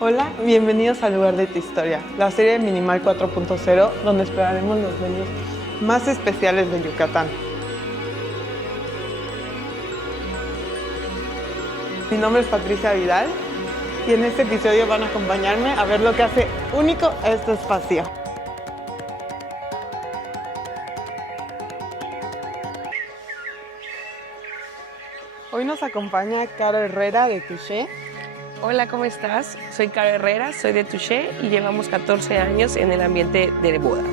Hola, bienvenidos al lugar de tu historia, la serie de Minimal 4.0, donde exploraremos los menús más especiales de Yucatán. Mi nombre es Patricia Vidal y en este episodio van a acompañarme a ver lo que hace único a este espacio. Hoy nos acompaña Caro Herrera de Touché. Hola, ¿cómo estás? Soy Caro Herrera, soy de Touché y llevamos 14 años en el ambiente de bodas.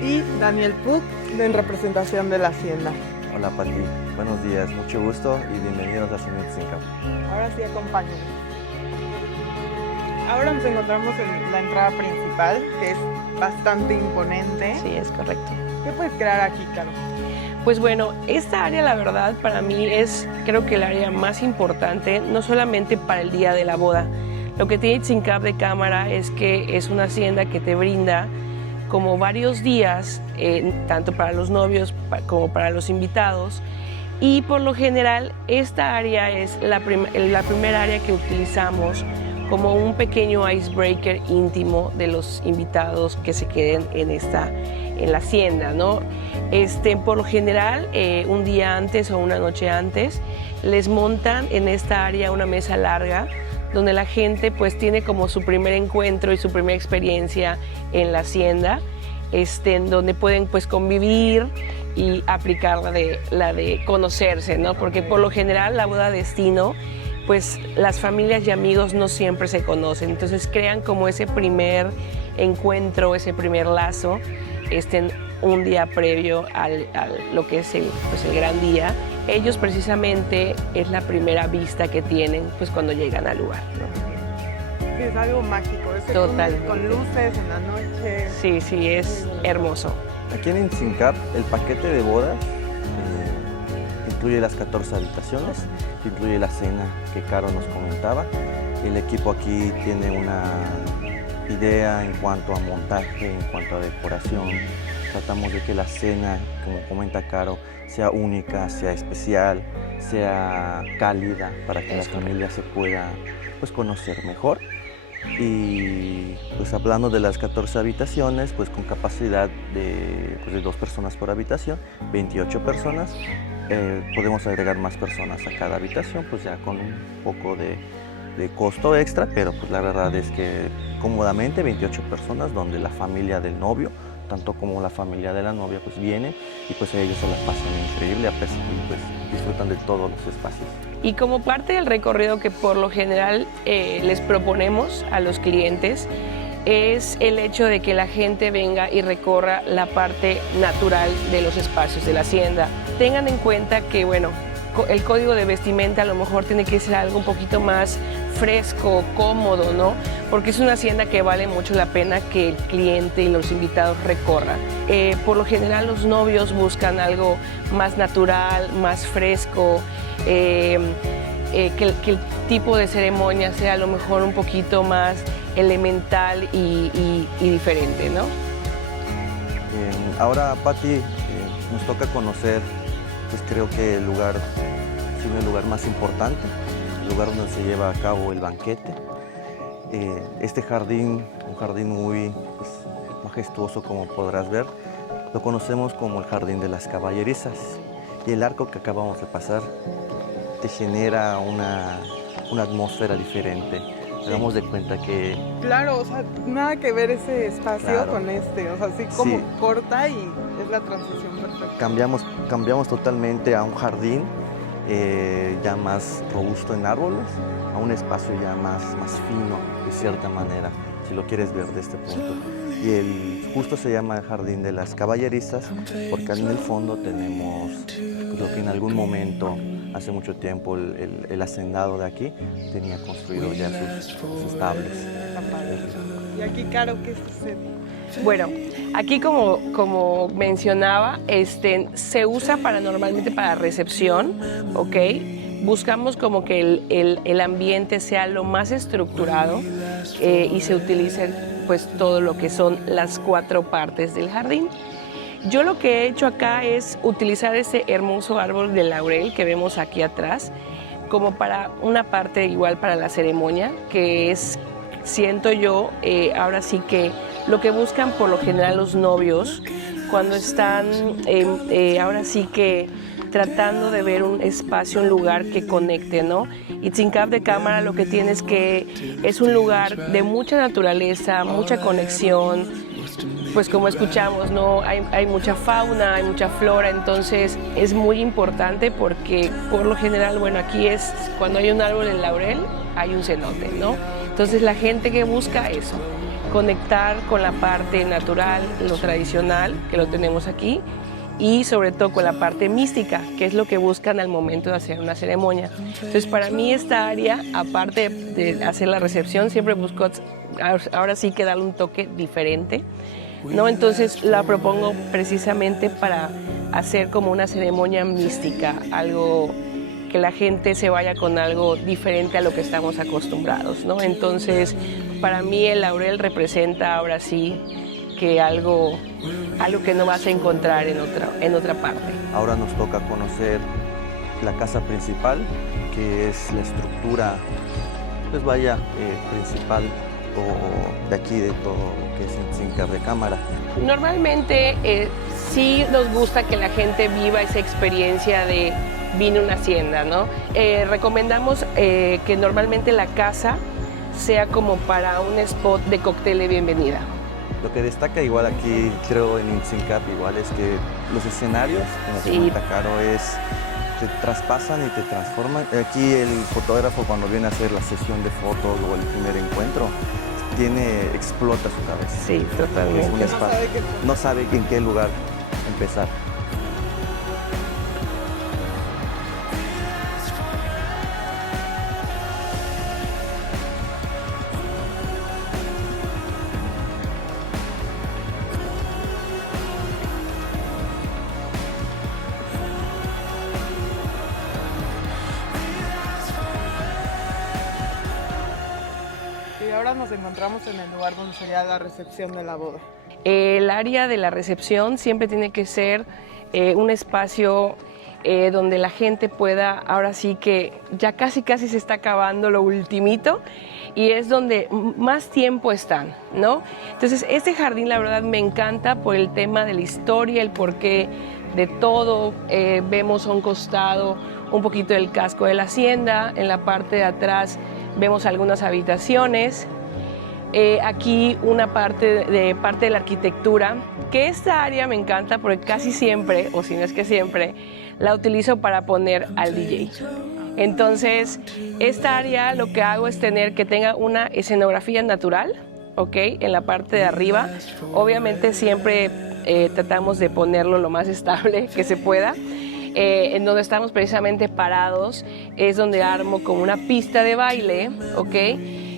Y Daniel Puc, en representación de la Hacienda. Hola Pati, buenos días, mucho gusto y bienvenidos a Summit Sincap. Ahora sí, acompáñenos. Ahora nos encontramos en la entrada principal, que es bastante imponente. Sí, es correcto. ¿Qué puedes crear aquí, Caro? Pues bueno, esta área la verdad para mí es creo que el área más importante, no solamente para el día de la boda. Lo que tiene Sincap de cámara es que es una hacienda que te brinda como varios días, tanto para los novios como para los invitados. Y por lo general esta área es la primera área que utilizamos como un pequeño icebreaker íntimo de los invitados que se queden en la hacienda, ¿no? Por lo general, un día antes o una noche antes, les montan en esta área una mesa larga donde la gente pues tiene como su primer encuentro y su primera experiencia en la hacienda, donde pueden pues convivir y aplicar la de conocerse, ¿no? Porque por lo general la boda destino, pues las familias y amigos no siempre se conocen, entonces crean como ese primer encuentro, ese primer lazo, un día previo a lo que es el gran día. Ellos precisamente es la primera vista que tienen pues cuando llegan al lugar, ¿no? Sí, es algo mágico, ese Totalmente. Con luces en la noche. Sí, sí, es hermoso. Aquí en Sincap el paquete de bodas incluye las 14 habitaciones, incluye la cena que Caro nos comentaba. El equipo aquí tiene una idea en cuanto a montaje, en cuanto a decoración. Tratamos de que la cena, como comenta Caro, sea única, sea especial, sea cálida para que la familia se pueda pues, conocer mejor. Y pues hablando de las 14 habitaciones, pues con capacidad de 2 personas por habitación, 28 personas. Podemos agregar más personas a cada habitación, pues ya con un poco de costo extra, pero pues la verdad es que cómodamente 28 personas donde la familia del novio tanto como la familia de la novia pues vienen y pues ellos se la pasan increíble y pues disfrutan de todos los espacios. Y como parte del recorrido que por lo general les proponemos a los clientes es el hecho de que la gente venga y recorra la parte natural de los espacios de la hacienda. Tengan en cuenta que, bueno, el código de vestimenta a lo mejor tiene que ser algo un poquito más fresco, cómodo, ¿no? Porque es una hacienda que vale mucho la pena que el cliente y los invitados recorran. Por lo general los novios buscan algo más natural, más fresco, que el tipo de ceremonia sea a lo mejor un poquito más elemental y diferente, ¿no? Ahora, Pati, nos toca conocer, pues creo que el lugar, sino el lugar más importante, el lugar donde se lleva a cabo el banquete. Este jardín, un jardín muy pues, majestuoso como podrás ver, lo conocemos como el Jardín de las Caballerizas. Y el arco que acabamos de pasar te genera una atmósfera diferente. Hagamos de cuenta que... Claro, o sea, nada que ver ese espacio Claro. con o sea, así como Sí. corta y es la transición perfecta. Cambiamos totalmente a un jardín ya más robusto en árboles, a un espacio ya más fino, de cierta manera, si lo quieres ver de este punto. Y justo se llama el Jardín de las Caballerizas, porque en el fondo tenemos lo que en algún momento, hace mucho tiempo, el hacendado de aquí tenía construido ya sus establos. Está padre. Y aquí, Caro, ¿qué sucede? Bueno, aquí como mencionaba, se usa normalmente para recepción, ¿ok? Buscamos como que el ambiente sea lo más estructurado y se utilicen pues todo lo que son las 4 partes del jardín. Yo lo que he hecho acá es utilizar ese hermoso árbol de laurel que vemos aquí atrás como para una parte igual para la ceremonia, que es, siento yo, ahora sí que lo que buscan por lo general los novios cuando están ahora sí que tratando de ver un espacio, un lugar que conecte, ¿no? Itzincap de Cámara lo que tiene es que es un lugar de mucha naturaleza, mucha conexión, pues como escuchamos, ¿no? Hay mucha fauna, hay mucha flora, entonces es muy importante porque por lo general, bueno, aquí es cuando hay un árbol de laurel, hay un cenote, ¿no? Entonces la gente que busca eso, conectar con la parte natural, lo tradicional, que lo tenemos aquí, y sobre todo con la parte mística, que es lo que buscan al momento de hacer una ceremonia. Entonces, para mí esta área, aparte de hacer la recepción, siempre busco ahora sí que darle un toque diferente, ¿no? Entonces la propongo precisamente para hacer como una ceremonia mística, algo que la gente se vaya con algo diferente a lo que estamos acostumbrados, ¿no? Entonces, para mí el laurel representa ahora sí que algo que no vas a encontrar en otra parte. Ahora nos toca conocer la casa principal, que es la estructura, pues vaya, principal de aquí, de todo lo que es Itzincap de Cámara. Normalmente sí nos gusta que la gente viva esa experiencia de vine a una hacienda, ¿no? Recomendamos que normalmente la casa sea como para un spot de cóctel de bienvenida. Lo que destaca igual aquí, creo, en Itzincap igual es que los escenarios, como comenta Caro, te traspasan y te transforman. Aquí el fotógrafo cuando viene a hacer la sesión de fotos o el primer encuentro, explota su cabeza. Sí, totalmente. Es un espacio, no sabe en qué lugar empezar. Y ahora nos encontramos en el lugar donde sería la recepción de la boda. El área de la recepción siempre tiene que ser un espacio donde la gente pueda, ahora sí que ya casi se está acabando lo ultimito y es donde más tiempo están, ¿no? Entonces este jardín la verdad me encanta por el tema de la historia, el porqué de todo. Vemos a un costado un poquito del casco de la hacienda, en la parte de atrás vemos algunas habitaciones. Aquí una parte de la arquitectura, que esta área me encanta porque casi siempre, o si no es que siempre, la utilizo para poner al DJ. Entonces, esta área lo que hago es que tenga una escenografía natural, ¿ok? En la parte de arriba. Obviamente siempre tratamos de ponerlo lo más estable que se pueda. En donde estamos precisamente parados es donde armo como una pista de baile, ¿ok?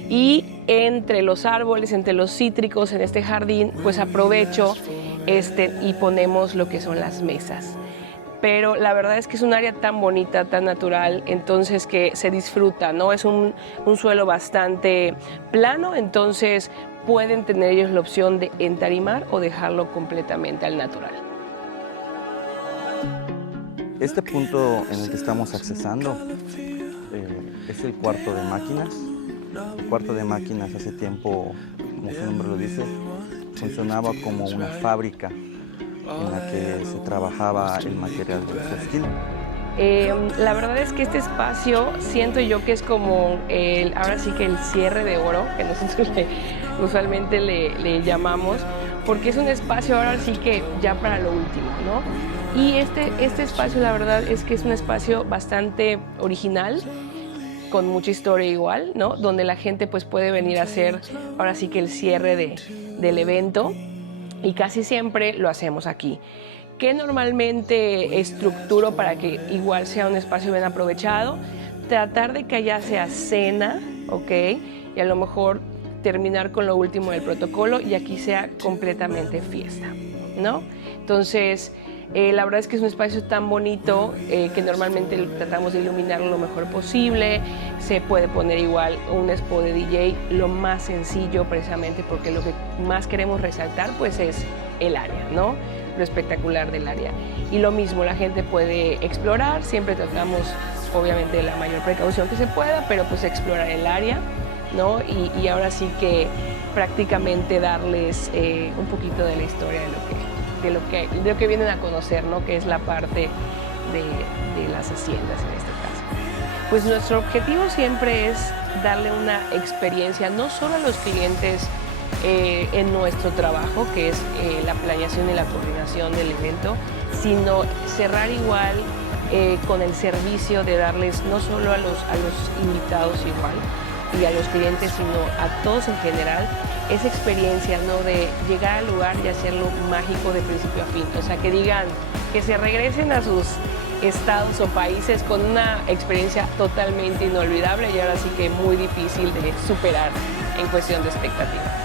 Y entre los árboles, entre los cítricos en este jardín, pues aprovecho y ponemos lo que son las mesas. Pero la verdad es que es un área tan bonita, tan natural, entonces que se disfruta, ¿no? Es un suelo bastante plano, entonces pueden tener ellos la opción de entarimar o dejarlo completamente al natural. Este punto en el que estamos accesando es el cuarto de máquinas. El cuarto de máquinas hace tiempo, como su nombre lo dice, funcionaba como una fábrica en la que se trabajaba el material del textil. La verdad es que este espacio siento yo que es como ahora sí que el cierre de oro, que nosotros usualmente le llamamos, porque es un espacio ahora sí que ya para lo último, ¿no? Y este espacio la verdad es que es un espacio bastante original, con mucha historia igual, ¿no? Donde la gente pues puede venir a hacer ahora sí que el cierre del evento y casi siempre lo hacemos aquí. Que normalmente estructuro para que igual sea un espacio bien aprovechado, tratar de que allá sea cena, ¿ok? Y a lo mejor terminar con lo último del protocolo y aquí sea completamente fiesta, ¿no? Entonces, la verdad es que es un espacio tan bonito que normalmente tratamos de iluminarlo lo mejor posible. Se puede poner igual un spot de DJ, lo más sencillo precisamente porque lo que más queremos resaltar pues es el área, ¿no? Lo espectacular del área. Y lo mismo, la gente puede explorar, siempre tratamos obviamente la mayor precaución que se pueda, pero pues explorar el área, ¿no? Y ahora sí que prácticamente darles un poquito de la historia de lo que vienen a conocer, ¿no? Que es la parte de las haciendas en este caso. Pues nuestro objetivo siempre es darle una experiencia no solo a los clientes en nuestro trabajo, que es la planeación y la coordinación del evento, sino cerrar igual con el servicio de darles no solo a los invitados igual y a los clientes, sino a todos en general, esa experiencia, ¿no? De llegar al lugar y hacerlo mágico de principio a fin. O sea, que digan, que se regresen a sus estados o países con una experiencia totalmente inolvidable y ahora sí que muy difícil de superar en cuestión de expectativa.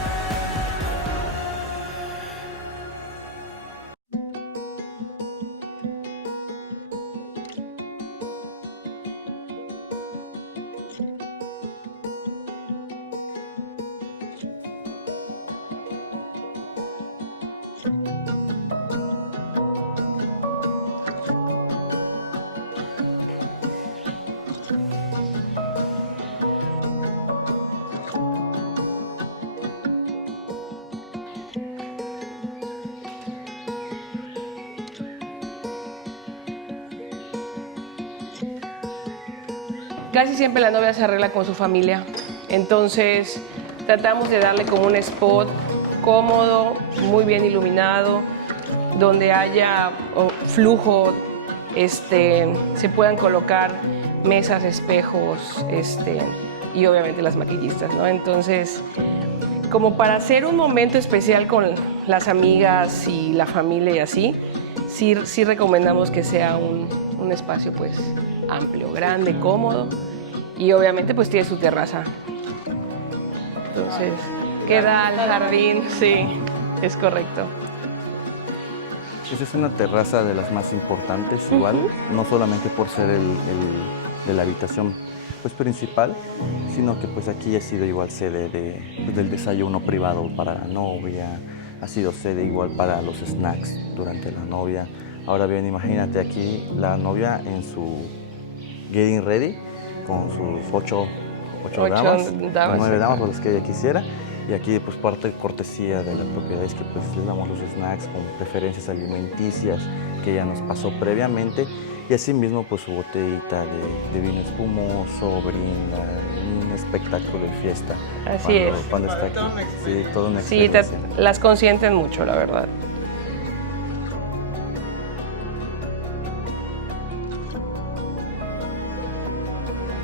Casi siempre la novia se arregla con su familia, entonces tratamos de darle como un spot cómodo, muy bien iluminado, donde haya flujo, se puedan colocar mesas, espejos, y obviamente las maquillistas, ¿no? Entonces, como para hacer un momento especial con las amigas y la familia y así, sí recomendamos que sea un espacio pues amplio, grande, cómodo y obviamente pues tiene su terraza. Entonces, queda al jardín, sí, es correcto. Esa es una terraza de las más importantes, igual, no solamente por ser de la habitación pues, principal, sino que pues aquí ha sido igual sede del desayuno privado para la novia, ha sido sede igual para los snacks durante la novia. Ahora bien, imagínate aquí la novia en su getting ready con sus 8 damas, 9 damas, por las que ella quisiera. Y aquí, pues, parte de cortesía de la propiedad es que pues, le damos los snacks con preferencias alimenticias que ella nos pasó previamente. Y asimismo, pues, su botellita de vino espumoso, brinda, un espectáculo de fiesta. Así cuando está aquí. Sí, todo una Sí, experiencia. las consienten mucho, la verdad.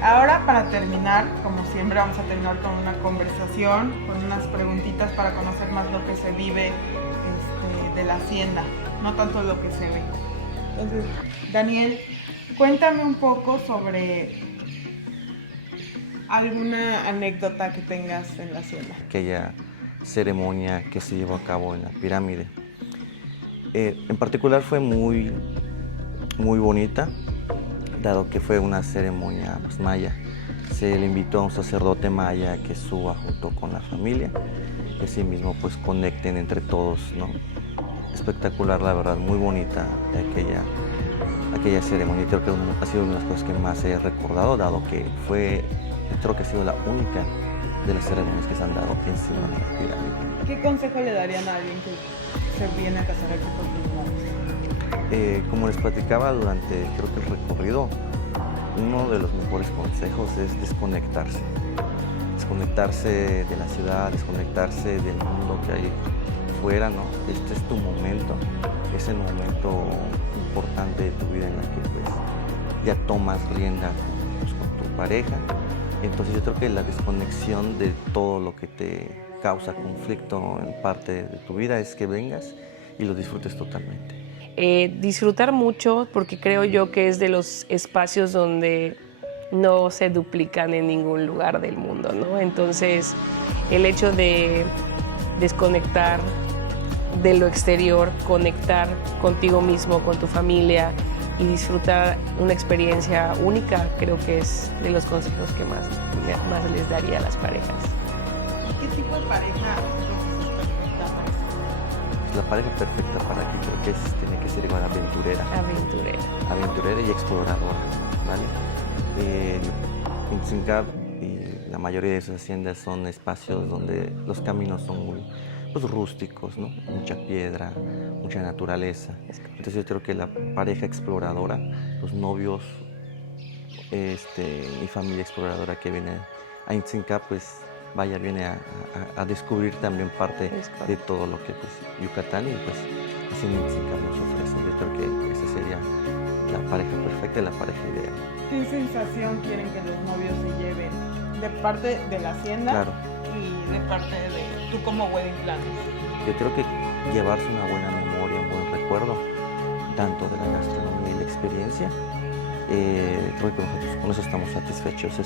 Ahora, para terminar, como siempre, vamos a terminar con una conversación, con unas preguntitas para conocer más lo que se vive de la hacienda, no tanto lo que se ve. Entonces, Daniel, cuéntame un poco sobre alguna anécdota que tengas en la hacienda. Aquella ceremonia que se llevó a cabo en la pirámide. En particular fue muy bonita, dado que fue una ceremonia pues, maya. Se le invitó a un sacerdote maya que suba junto con la familia y así mismo pues conecten entre todos, ¿no? Espectacular, la verdad, muy bonita aquella ceremonia. Creo que ha sido una de las cosas que más he recordado, dado que creo que ha sido la única de las ceremonias que se han dado aquí encima de la pirámide. ¿Qué consejo le darían a alguien que se viene a casar aquí por primera vez? Como les platicaba durante creo que el recorrido, uno de los mejores consejos es desconectarse. Desconectarse de la ciudad, desconectarse del mundo que hay fuera, ¿no? Este es tu momento, es el momento importante de tu vida en la que pues, ya tomas rienda pues, con tu pareja. Entonces yo creo que la desconexión de todo lo que te causa conflicto en parte de tu vida es que vengas y lo disfrutes totalmente. Disfrutar mucho porque creo yo que es de los espacios donde no se duplican en ningún lugar del mundo, ¿no? Entonces el hecho de desconectar de lo exterior, conectar contigo mismo, con tu familia y disfrutar una experiencia única, creo que es de los consejos que más les daría a las parejas. ¿Qué tipo de pareja La pareja perfecta para ti creo que tiene que ser igual aventurera. Aventurera. Aventurera y exploradora, ¿vale? Intzincab y la mayoría de sus haciendas son espacios donde los caminos son muy pues, rústicos, ¿no? Mucha piedra, mucha naturaleza. Entonces yo creo que la pareja exploradora, los novios, mi familia exploradora que viene a Intzincab, pues viene a descubrir también parte de todo lo que pues, Yucatán y pues así Intzincab nos ofrece. Yo creo que esa sería la pareja perfecta y la pareja ideal. ¿Qué sensación quieren que los novios se lleven de parte de la hacienda Claro. y de parte de tú como wedding planner? Yo creo que llevarse una buena memoria, un buen recuerdo, tanto de la gastronomía y la experiencia, creo que nosotros con eso estamos satisfechos.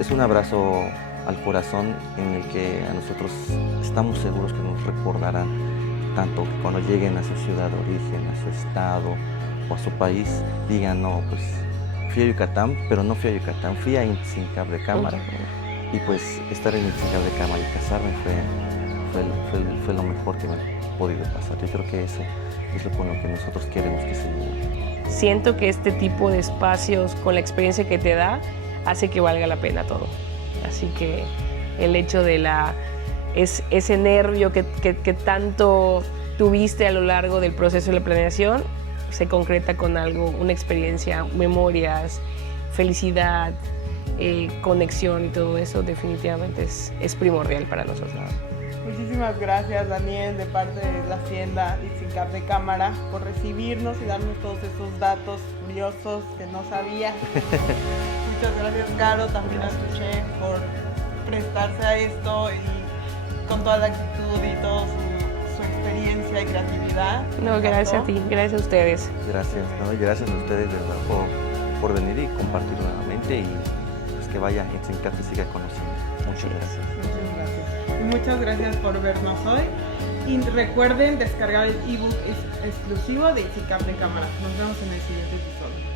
Es un abrazo al corazón en el que a nosotros estamos seguros que nos recordarán tanto que cuando lleguen a su ciudad de origen, a su estado o a su país, digan, no, pues fui a Yucatán, pero no fui a Yucatán, fui a Intzincab de Cámara. Y pues estar en Intzincab de Cámara y casarme fue lo mejor que me ha podido pasar. Yo creo que eso es lo con lo que nosotros queremos que se lleve. Siento que este tipo de espacios, con la experiencia que te da, hace que valga la pena todo. Así que el hecho de ese nervio que tanto tuviste a lo largo del proceso de la planeación se concreta con algo, una experiencia, memorias, felicidad, conexión y todo eso definitivamente es primordial para nosotros. Muchísimas gracias, Daniel, de parte de la hacienda Intzincab de Cámara, por recibirnos y darnos todos esos datos curiosos que no sabía. Muchas gracias, Caro, también a tu chef, por prestarse a esto y con toda la actitud y toda su experiencia y creatividad. No, gracias a ti, gracias a ustedes. Gracias, ¿no? Y gracias a ustedes, de verdad, por venir y compartir nuevamente y pues, que vaya Intzincab y siga conociendo. Muchas gracias. Muchas gracias. Y muchas gracias por vernos hoy. Y recuerden descargar el ebook exclusivo de Intzincab de Cámara. Nos vemos en el siguiente episodio.